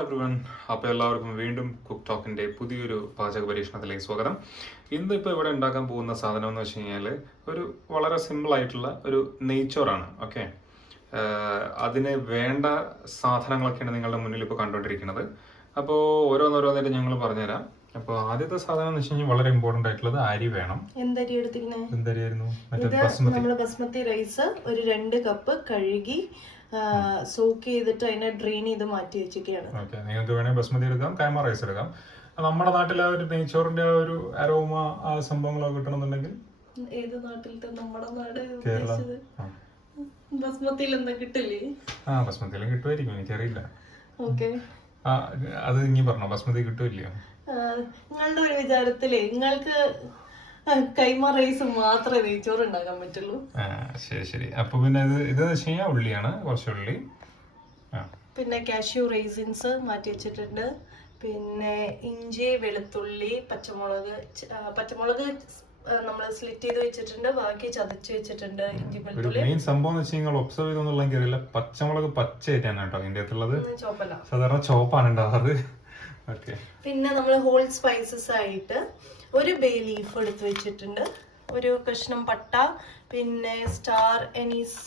Everyone, അപ്പോൾ എല്ലാവർക്കും വീണ്ടും കുക്ക് ടോക്കിൻ്റെ പുതിയൊരു പാചക പരീക്ഷണത്തിലേക്ക് സ്വാഗതം. ഇന്നിപ്പോൾ ഇവിടെ ഉണ്ടാക്കാൻ പോകുന്ന സാധനം എന്ന് വെച്ച് കഴിഞ്ഞാൽ ഒരു വളരെ സിമ്പിൾ ആയിട്ടുള്ള ഒരു നെയ്ച്ചോറാണ്. ഓക്കെ, അതിന് വേണ്ട സാധനങ്ങളൊക്കെയാണ് നിങ്ങളുടെ മുന്നിൽ ഇപ്പോൾ കണ്ടുകൊണ്ടിരിക്കുന്നത്. അപ്പോൾ ഓരോന്നോരോന്നായിട്ട് ഞങ്ങൾ പറഞ്ഞുതരാം. അപ്പോൾ ആദ്യത്തെ സാധനം എന്ന് വെച്ച് കഴിഞ്ഞാൽ വളരെ ഇമ്പോർട്ടൻ്റ് ആയിട്ടുള്ളത് അരി വേണം. എന്തരി എടുത്തിരിക്കുന്നത്? എന്തരിയായിരുന്നു? നമ്മൾ ബസ്മതി റൈസ് ഒരു 2 കപ്പ് കഴുകി സോക്ക് ചെയ്തിട്ട് അതിനെ ഡ്രെയിൻ ചെയ്ത് മാറ്റി വെച്ചിരിക്കുകയാണ്. ഓക്കെ, നിങ്ങൾക്ക് വേണമെങ്കിൽ ബസ്മതി എടുക്കാം, കൈമ റൈസ് എടുക്കാം. നമ്മുടെ നാട്ടിലെ ഒരു നെയ്ച്ചോറിന്റെ ആ ഒരു അരോമ ആ സംഭവങ്ങളൊക്കെ കിട്ടണമെന്നുണ്ടെങ്കിൽ ഏത് നാട്ടിലത്തെ? നമ്മുടെ നാട് കേരള. ബസ്മതിയിൽ എന്താ കിട്ടില്ലേ? ബസ്മതിയിലും കിട്ടുമായിരിക്കും, എനിക്കറിയില്ല. ഓക്കെ, അത് ഇനി പറഞ്ഞോ, ബസ്മതി കിട്ടുമില്ലയോ? നിങ്ങളുടെ ഒരു വിചാരത്തിലേ നിങ്ങൾക്ക് കൈമ റൈസ് മാത്രമേ നെയ്ച്ചോറ് ഉണ്ടാക്കാൻ പറ്റുള്ളൂ. ശരി. അപ്പൊ പിന്നെ ഇത് വെച്ച് കഴിഞ്ഞാൽ ഉള്ളിയാണ്, കുറച്ച് ഉള്ളി. പിന്നെ കാഷ്യൂ റൈസിൻസ് മാറ്റി വെച്ചിട്ടുണ്ട്. പിന്നെ ഇഞ്ചി, വെളുത്തുള്ളി, പച്ചമുളക് നമ്മൾ സ്ലിറ്റ് ചെയ്ത് വെച്ചിട്ടുണ്ട്. ബാക്കി ചതച്ച് വെച്ചിട്ടുണ്ട്. ഇഞ്ചി, വെളുത്തുള്ളി. മെയിൻ സംഭവം എന്ന് വെച്ച് കഴിഞ്ഞാൽ ഒബ്സർവ് ചെയ്തൊന്നുള്ള എനിക്കറിയില്ല, പച്ചമുളക് പച്ചയായിട്ടാണ് കേട്ടോ ഇതിന്റെ അകത്തുള്ളത്. ചോപ്പല്ല, സാധാരണ ചോപ്പാണ് ഉണ്ടാവാറ്. ഓക്കെ, പിന്നെ നമ്മൾ ഹോൾ സ്പൈസസ് ആയിട്ട് ഒരു ബേ ലീഫ് എടുത്ത് വെച്ചിട്ടുണ്ട്, ഒരു കഷ്ണം പട്ട, പിന്നെ സ്റ്റാർ അനീസ്,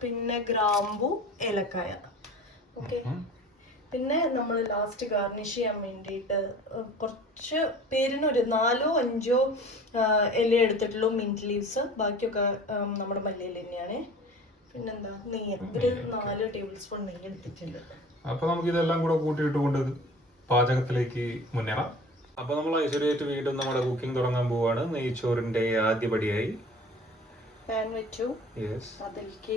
പിന്നെ ഗ്രാമ്പു, ഏലക്കായ. ഓക്കെ, പിന്നെ നമ്മൾ ലാസ്റ്റ് ഗാർണിഷ് ചെയ്യാൻ വേണ്ടിയിട്ട് കുറച്ച് പേരിന് ഒരു 4-5 ഇല എടുത്തിട്ടുള്ളൂ, മിന്റ് ലീവ്സ്. ബാക്കിയൊക്കെ നമ്മുടെ മല്ലിയില തന്നെയാണ്. പിന്നെന്താ, നെയ്യ് ഒരു 4 ടേബിൾ സ്പൂൺ നെയ്യ് എടുത്തിട്ടുണ്ട്. അപ്പൊ നമുക്ക് ഇതെല്ലാം കൂടെ കൂട്ടിയിട്ടുകൊണ്ട് പാചകത്തിലേക്ക് മുന്നേറാം. അപ്പൊ നമ്മൾ ഐശ്വര്യമായിട്ട് വീണ്ടും നമ്മുടെ കുക്കിംഗ് തുടങ്ങാൻ പോവാണ്. നെയ്ച്ചോറിന്റെ ആദ്യപടിയായി പാൻ വെച്ചു. അതിലേക്ക്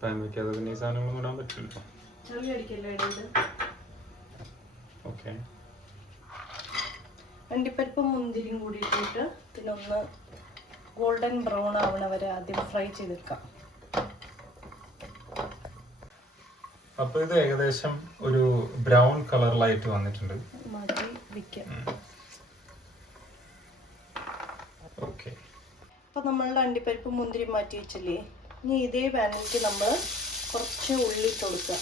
പാൻ വെക്കാതെ പിന്നെ ഈ സാധനങ്ങളൊന്നും ഇടാൻ പറ്റില്ലല്ലോ. ചെറിയ അടിക്കല്ലേ ഇടേണ്ടത്. ഓക്കെ, അണ്ടിപ്പരിപ്പും മുന്തിരിയും കൂടി ഇട്ടിട്ട് ഇതിനൊന്ന് ഗോൾഡൻ ബ്രൗൺ ആവണ വരെ ആദ്യം ഫ്രൈ ചെയ്തെടുക്കാം. അപ്പൊ ഇത് ഏകദേശം ഒരു ബ്രൗൺ കളറിലായിട്ട് വന്നിട്ടുണ്ട്. മാറ്റി വെക്കാം. ഓക്കെ, അപ്പൊ നമ്മളുടെ അണ്ടിപ്പരിപ്പ് മുന്തിരി മാറ്റി വെച്ചില്ലേ, ഇനി ഇതേ പാനിലേക്ക് നമ്മൾ കുറച്ച് ഉള്ളി ഇട്ട് കൊടുക്കുക.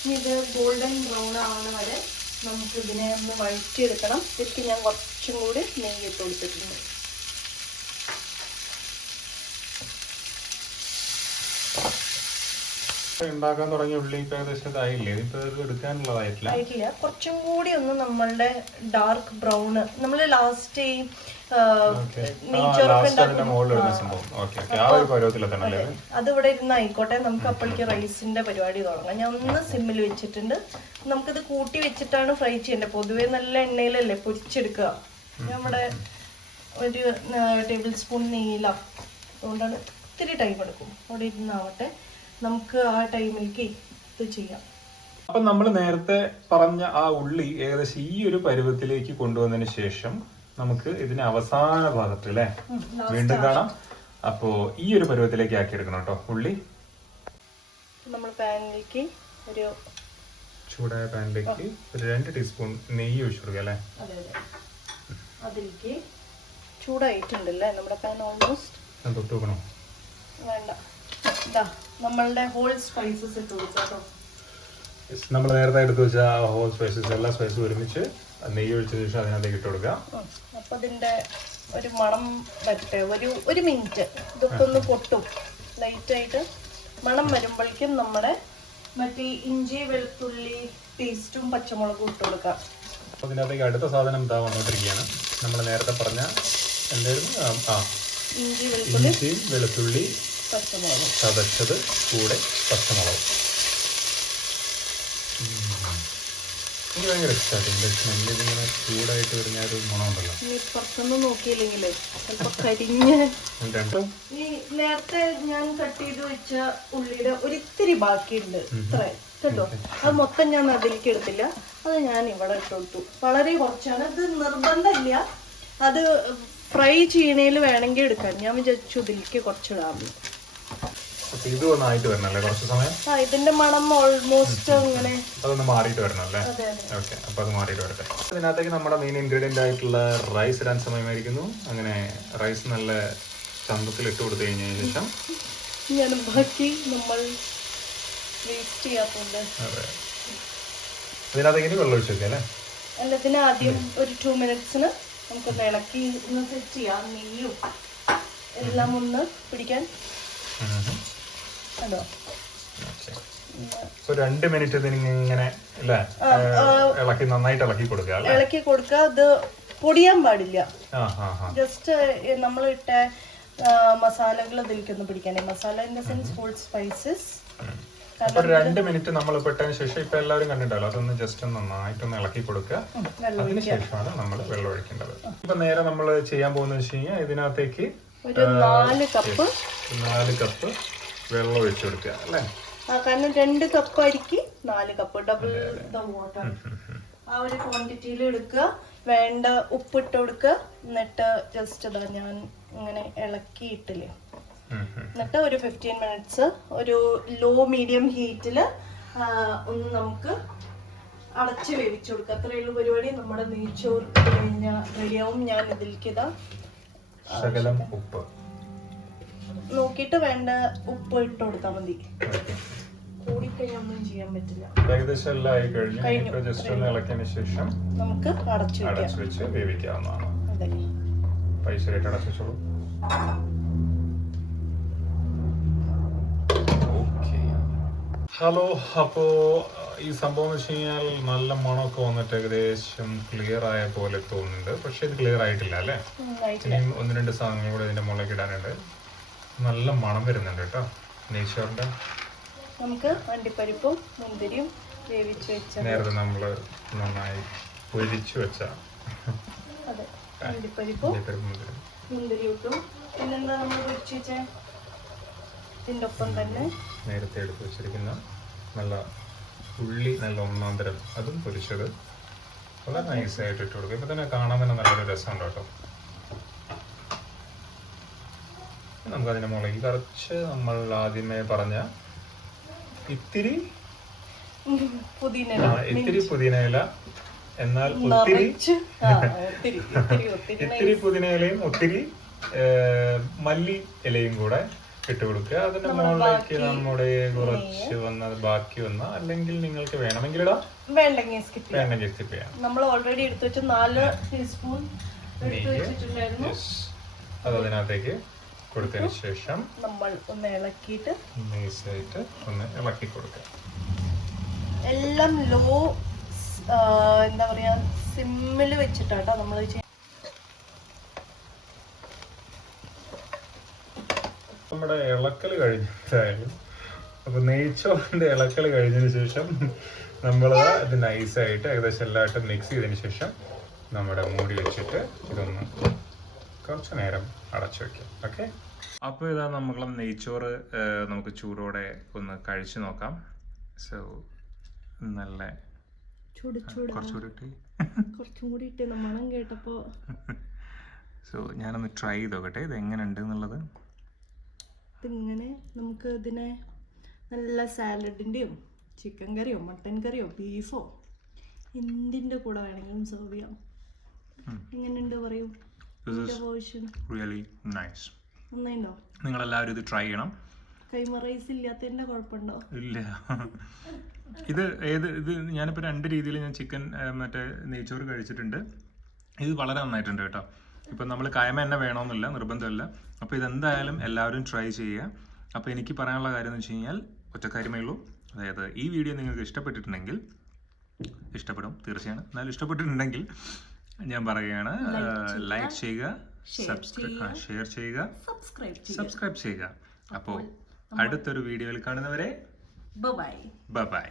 ഇനി ഇത് ഗോൾഡൻ ബ്രൗൺ ആവുന്ന വരെ നമുക്ക് ഇതിനെ ഒന്ന് വഴറ്റിയെടുക്കണം. ഇതിലേക്ക് ഞാൻ കുറച്ചും കൂടി നെയ്യ് ഇട്ട് കൊടുത്തിട്ടുണ്ട്. ഉണ്ടാക്കാൻ തുടങ്ങിയ ഉള്ളി ഏകദേശം ഇതായില്ലേ? ഇപ്പൊ എടുക്കാനുള്ളതായിട്ടില്ല, കുറച്ചും കൂടി ഒന്ന് നമ്മളുടെ ഡാർക്ക് ബ്രൗൺ നമ്മൾ ലാസ്റ്റ് അത് ഇവിടെ ഇരുന്ന് ആയിക്കോട്ടെ. നമുക്ക് അപ്പോഴേക്ക് റൈസിന്റെ പരിപാടി തുടങ്ങാം. ഞാൻ ഒന്ന് സിമ്മിൽ വെച്ചിട്ടുണ്ട്. നമുക്കിത് കൂട്ടി വെച്ചിട്ടാണ് ഫ്രൈ ചെയ്യേണ്ടത്. പൊതുവെ നല്ല എണ്ണയിലല്ലേ പൊരിച്ചെടുക്കുക. നമ്മുടെ ഒരു ടേബിൾ സ്പൂൺ നെയ്യിലാണ്, അതുകൊണ്ടാണ് ഇത്തിരി ടൈം എടുക്കും. അവിടെ ഇരുന്നാവട്ടെ, നമുക്ക് ആ ടൈമിലേക്ക് ഇത് ചെയ്യാം. അപ്പൊ നമ്മൾ നേരത്തെ പറഞ്ഞ ആ ഉള്ളി ഏകദേശം ഈ ഒരു പരുവത്തിലേക്ക് കൊണ്ടുവന്നതിന് ശേഷം നമുക്ക് ഇതിന് അവസാന ഭാഗത്ത് അല്ലേ വീണ്ടും കാണാം. അപ്പോ ഈ ഒരു പരുവത്തിലേക്ക് ആക്കി എടുക്കണം കേട്ടോ ഉള്ളി. നമ്മൾ പാനിലേക്ക് ഒരു ചൂടായ പാനിലേക്ക് ഒരു 2 ടീസ്പൂൺ നെയ്യ് ഒഴിച്ചു കൊടുക്കുക അല്ലേ? അതിലേക്ക് ചൂടായിട്ടുണ്ടല്ലേ നമ്മുടെ പാൻ ഓൾമോസ്റ്റ്. തൊട്ട് വെക്കണോ? വേണ്ട, ഇതാ നമ്മളുടെ ഹോൾ സ്പൈസസ് ഇട്ട് കൊടുക്കാം. നമ്മൾ നേരത്തെ എടുത്ത് വെച്ച ഹോൾ സ്പൈസസ്, എല്ലാ സ്പൈസും ഒരുമിച്ച് നെയ്യ് ഒഴിച്ച ശേഷം അതിനകത്തേക്ക് ഇട്ട് കൊടുക്കാം. അപ്പൊ ഇതിന്റെ ഒരു മണം വരട്ടെ, ഒരു മിനിറ്റ്. ഇതൊക്കെ ഒന്ന് പൊട്ടും ലൈറ്റായിട്ട്. മണം വരുമ്പോഴേക്കും നമ്മുടെ മറ്റേ ഇഞ്ചി, വെളുത്തുള്ളി പേസ്റ്റും പച്ചമുളകും ഇട്ട് കൊടുക്കാം. അതിനകത്തേക്ക് അടുത്ത സാധനം ഇതാ വന്നോണ്ടിരിക്കുകയാണ്. നമ്മൾ നേരത്തെ പറഞ്ഞ എന്തായിരുന്നു? ഇഞ്ചി, വെളുത്തുള്ളി, പച്ചമുളക് ചതച്ചത്, കൂടെ പച്ചമുളക്. എനിക്ക് ഭയങ്കര ഇഷ്ടമാണ് സ്മെല്ല്. ഇതിങ്ങനെ ചൂടായിട്ട് വരുന്ന ഒരു മണമുണ്ടല്ലോ. പുറത്തൊന്നും നോക്കിയില്ലെങ്കിലേ ചിലപ്പോ കരിഞ്ഞ്. ഈ നേരത്തെ ഞാൻ കട്ട് ചെയ്ത് വെച്ച ഉള്ളിയുടെ ഒരിത്തിരി ബാക്കിയുണ്ട്, ഇത്ര കേട്ടോ. അത് മൊത്തം ഞാൻ അതിലേക്ക് എടുത്തില്ല, അത് ഞാൻ ഇവിടെ ഇട്ട് കൊടുത്തു. വളരെ കുറച്ചാണ്. ഇത് നിർബന്ധമില്ല, അത് ഫ്രൈ ചെയ്യണേൽ വേണമെങ്കിൽ എടുക്കാം. ഞാൻ വിചാരിച്ചു ഇതിലേക്ക് കുറച്ചിടാം. ഇത് ഒന്നായിട്ട് വരണല്ലേ കുറച്ച് സമയം? ഇതിന്റെ മണം ഓൾമോസ്റ്റ് അങ്ങനെ അതൊന്ന് മാറിയിട്ട് വരണല്ലേ? ഓക്കെ, അപ്പൊ അത് മാറിയിട്ട് വരട്ടെ. ഇതിനകത്തേക്ക് നമ്മുടെ മെയിൻ ഇൻഗ്രീഡിയന്റ് ആയിട്ടുള്ള റൈസ് ഇടാൻ സമയമായിരിക്കുന്നു. അങ്ങനെ റൈസ് നല്ല ചന്തത്തിൽ ഇട്ട് കൊടുത്തു കഴിഞ്ഞതിന് ശേഷം ബാക്കി നമ്മൾ വേസ്റ്റ് ചെയ്യാത്തതുകൊണ്ട്. അതെ, ഇതിനകത്തേക്ക് ഇനി വെള്ളം ഒഴിച്ച് വെക്കാം അല്ലേ? എല്ലാത്തിനും ആദ്യം ഒരു 2 മിനിറ്റ്സിന് നമുക്കൊന്ന് ഇളക്കി ഒന്ന് സെറ്റ് ചെയ്യാം. നെയ്യും എല്ലാം ഒന്ന് പിടിക്കാൻ. അതോ 2 മിനിറ്റ് ഇതിനിങ്ങനെ അല്ലേ ഇളക്കി നന്നായിട്ട് ഇളക്കി കൊടുക്കുക അല്ലേ? ഇളക്കി കൊടുക്കുക. അത് പൊടിയാൻ പാടില്ല. ജസ്റ്റ് നമ്മളിട്ട മസാലകൾ ഇതിലേക്കൊന്ന് പിടിക്കാനേ. Masala in the sense whole spices. അപ്പൊ 2 മിനിറ്റ് നമ്മൾ പെട്ടതിന് ശേഷം ഇപ്പൊ എല്ലാവരും കണ്ടിട്ടുണ്ടല്ലോ, അതൊന്ന് ജസ്റ്റ് നന്നായിട്ടൊന്ന് ഇളക്കി കൊടുക്കുക. അതിനുശേഷമാണ് നമ്മൾ വെള്ളം ഒഴിക്കേണ്ടത്. ഇപ്പൊ നേരെ നമ്മൾ ചെയ്യാൻ പോകുന്നത് വെച്ച് കഴിഞ്ഞാൽ ഇതിനകത്തേക്ക് ഒരു 4 കപ്പ് വെള്ളം ഒഴിച്ചു കൊടുക്കുക അല്ലേ? കാരണം 2 കപ്പ് അരിക്ക് 4 കപ്പ് ഡബിൾ ദ വാട്ടർ. ആ ഒരു ക്വാണ്ടിറ്റിയിൽ എടുക്കുക. വേണ്ട ഉപ്പിട്ട് കൊടുക്കുക. എന്നിട്ട് ജസ്റ്റ് ഇതാ ഞാൻ ഇങ്ങനെ ഇളക്കിയിട്ടില്ലേ, എന്നിട്ട് ഒരു 15 മിനിറ്റ്സ് ഒരു ലോ മീഡിയം ഹീറ്റിൽ ഒന്ന് നമുക്ക് അടച്ച് വേവിച്ചു കൊടുക്കുക. അത്രയേ ഉള്ളൂ പരിപാടി. നമ്മുടെ നെയ്ച്ചോറ് റെഡിയാവും. ഞാൻ ഇതിലേക്ക് ഇതാ ശകലം ഉപ്പ് നോക്കിയിട്ട് വേണ്ട ഉപ്പ് ഇട്ട് കൊടുത്താൽ മതി. കൂടിക്കഴിഞ്ഞാൽ ഒന്നും ചെയ്യാൻ പറ്റില്ല. ഏകദേശം എല്ലാം ആയി കഴിഞ്ഞു. ജസ്റ്റ് ഒന്ന് ഇളക്കിയതിന് ശേഷം നമുക്ക് അടച്ചു വെച്ച് വേവിക്കാവുന്നതാണ്. അതെ, പൈസ അടച്ചു വെച്ചോളൂ. ഹലോ, അപ്പോ ഈ സംഭവം എന്ന് വെച്ച് കഴിഞ്ഞാൽ നല്ല മണമൊക്കെ വന്നിട്ട് ഏകദേശം ക്ലിയർ ആയ പോലെ തോന്നുന്നുണ്ട്. പക്ഷെ ഇത് ക്ലിയർ ആയിട്ടില്ല അല്ലേ? ഇനിയും 1-2 സാധനങ്ങൾ കൂടെ ഇതിന്റെ മുകളിലേക്ക് ഇടാനുണ്ട്. നല്ല മണം വരുന്നുണ്ട് കേട്ടോ നെയ്ച്ചോറിന്റെ. നമുക്ക് അണ്ടിപ്പരിപ്പും മുന്തിരിയും വേവിച്ച് വെച്ച നേരത്തെ നമ്മള് നന്നായി പൊരിച്ചു വെച്ച അണ്ടിപ്പരിപ്പും മുന്തിരി ഇട്ടും. പിന്നെന്താ നമ്മൾ പൊരിച്ചു വെച്ച ഇതിന്റെ ഒപ്പം തന്നെ നേരത്തെ എടുത്ത് വെച്ചിരിക്കുന്ന നല്ല ഉള്ളി, നല്ല 1-ാം തരം അതും പൊരിച്ചത് വളരെ നൈസായിട്ട് ഇട്ട് കൊടുക്കും. ഇപ്പൊ തന്നെ കാണാൻ തന്നെ നല്ലൊരു രസമുണ്ട് കേട്ടോ. നമുക്കതിന്റെ മുകളിലേക്ക് കുറച്ച് നമ്മൾ ആദ്യമേ പറഞ്ഞ ഇത്തിരി പുതിനയില, എന്നാൽ ഇത്തിരി പുതിനയിലയും ഒത്തിരി മല്ലി ഇലയും കൂടെ ഇട്ട് കൊടുക്കുക. അതിന്റെ മുകളിലേക്ക് നമ്മുടെ കുറച്ച് ബാക്കി വന്ന, അല്ലെങ്കിൽ നിങ്ങൾക്ക് വേണമെങ്കിൽ ഇടാം, വേണ്ടെങ്കിൽ സ്കിപ്പ് ചെയ്യാം. നമ്മൾ ഓൾറെഡി എടുത്തു വെച്ച 4 ടീസ്പൂൺ അത് അതിനകത്തേക്ക് കൊടുത്തതിന് ശേഷം നമ്മൾ ഒന്ന് ഇളക്കിയിട്ട് നൈസായിട്ട് ഒന്ന് ഇളക്കി കൊടുക്കുക. എല്ലാം ലോ എന്താ പറയാ സിമ്മിൽ വെച്ചിട്ടാട്ടോ നമ്മൾ നമ്മുടെ ഇളക്കൽ കഴിഞ്ഞാലും അപ്പൊ നെയ്ച്ചോറിന്റെ ഇളക്കൽ കഴിഞ്ഞതിന് ശേഷം നമ്മൾ ഇത് നൈസായിട്ട് ഏകദേശം എല്ലായിട്ടും മിക്സ് ചെയ്തതിന് ശേഷം നമ്മുടെ മൂടി വെച്ചിട്ട് ഇതൊന്ന് കുറച്ച് നേരം അടച്ചു വെക്കാം. ഓക്കെ, അപ്പോൾ ഇതാ നമ്മളെ നെയ്ച്ചോറ് നമുക്ക് ചൂടോടെ ഒന്ന് കഴിച്ചു നോക്കാം. സോ നല്ല കുറച്ചും കൂടി ഇട്ട് മണം കേട്ടപ്പോൾ സോ ഞാനൊന്ന് ട്രൈ ചെയ്ത് നോക്കട്ടെ ഇത് എങ്ങനെ ഉണ്ട് എന്നുള്ളത്. ഇതിങ്ങനെ നമുക്ക് ഇതിനെ നല്ല സാലഡിൻ്റെയോ ചിക്കൻ കറിയോ മട്ടൻ കറിയോ ബീഫോ എന്തിൻ്റെ കൂടെ വേണമെങ്കിലും സെർവ് ചെയ്യാം. എങ്ങനെയുണ്ട് പറയൂ? നന്നായിണ്ടോ? നിങ്ങളെല്ലാവരും ഇത് ട്രൈ ചെയ്യണം. കൈമ റൈസ് ഇല്ലാത്തതിൻ്റെ കുഴപ്പമുണ്ടോ? ഇല്ല, ഇത് ഞാനിപ്പോൾ 2 രീതിയിൽ ഞാൻ ചിക്കൻ മറ്റേ നെയ്ച്ചോറ് കഴിച്ചിട്ടുണ്ട്. ഇത് വളരെ നന്നായിട്ടുണ്ട് കേട്ടോ. ഇപ്പം നമ്മൾ കയമ തന്നെ വേണമെന്നില്ല, നിർബന്ധമില്ല. അപ്പോൾ ഇതെന്തായാലും എല്ലാവരും ട്രൈ ചെയ്യുക. അപ്പോൾ എനിക്ക് പറയാനുള്ള കാര്യം എന്ന് വെച്ച് കഴിഞ്ഞാൽ ഒറ്റ കാര്യമേ ഉള്ളൂ. അതായത് ഈ വീഡിയോ നിങ്ങൾക്ക് ഇഷ്ടപ്പെട്ടിട്ടുണ്ടെങ്കിൽ, ഇഷ്ടപ്പെടും തീർച്ചയാണ്, എന്നാലും ഇഷ്ടപ്പെട്ടിട്ടുണ്ടെങ്കിൽ ഞാൻ പറയുകയാണ് ലൈക്ക് ചെയ്യുക, ഷെയർ ചെയ്യുക, സബ്സ്ക്രൈബ് ചെയ്യുക. അപ്പോൾ അടുത്തൊരു വീഡിയോയിൽ കാണുന്നവരെ ബൈ.